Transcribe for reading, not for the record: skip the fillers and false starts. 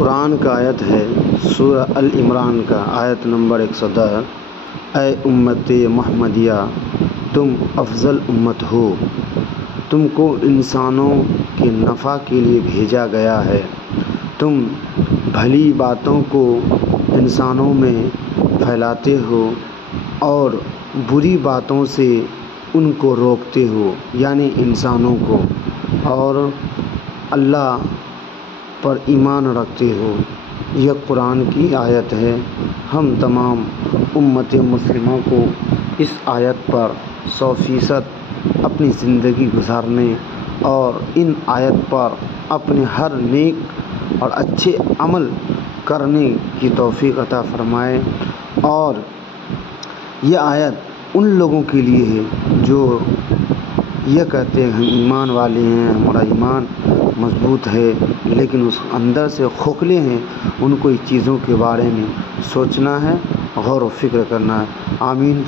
قرآن کا آیت ہے سورہ العمران کا آیت نمبر 110۔ اے امت محمدیہ، تم افضل امت ہو، تم کو انسانوں کے نفع کے لیے بھیجا گیا ہے، تم بھلی باتوں کو انسانوں میں پھیلاتے ہو اور بری باتوں سے ان کو روکتے ہو، یعنی انسانوں کو، اور اللہ پر ایمان رکھتے ہو۔ یہ قرآن کی آیت ہے۔ ہم تمام امت مسلمہ کو اس آیت پر 100% اپنی زندگی گزارنے اور ان آیت پر اپنے ہر نیک اور اچھے عمل کرنے کی توفیق عطا فرمائے۔ اور یہ آیت ان لوگوں کے لیے ہے جو یہ کہتے ہیں ہم ایمان والے ہیں، ہمارا ایمان مضبوط ہے، لیکن اس اندر سے کھوکھلے ہیں، ان کو اس چیزوں کے بارے میں سوچنا ہے، غور و فکر کرنا ہے۔ آمین۔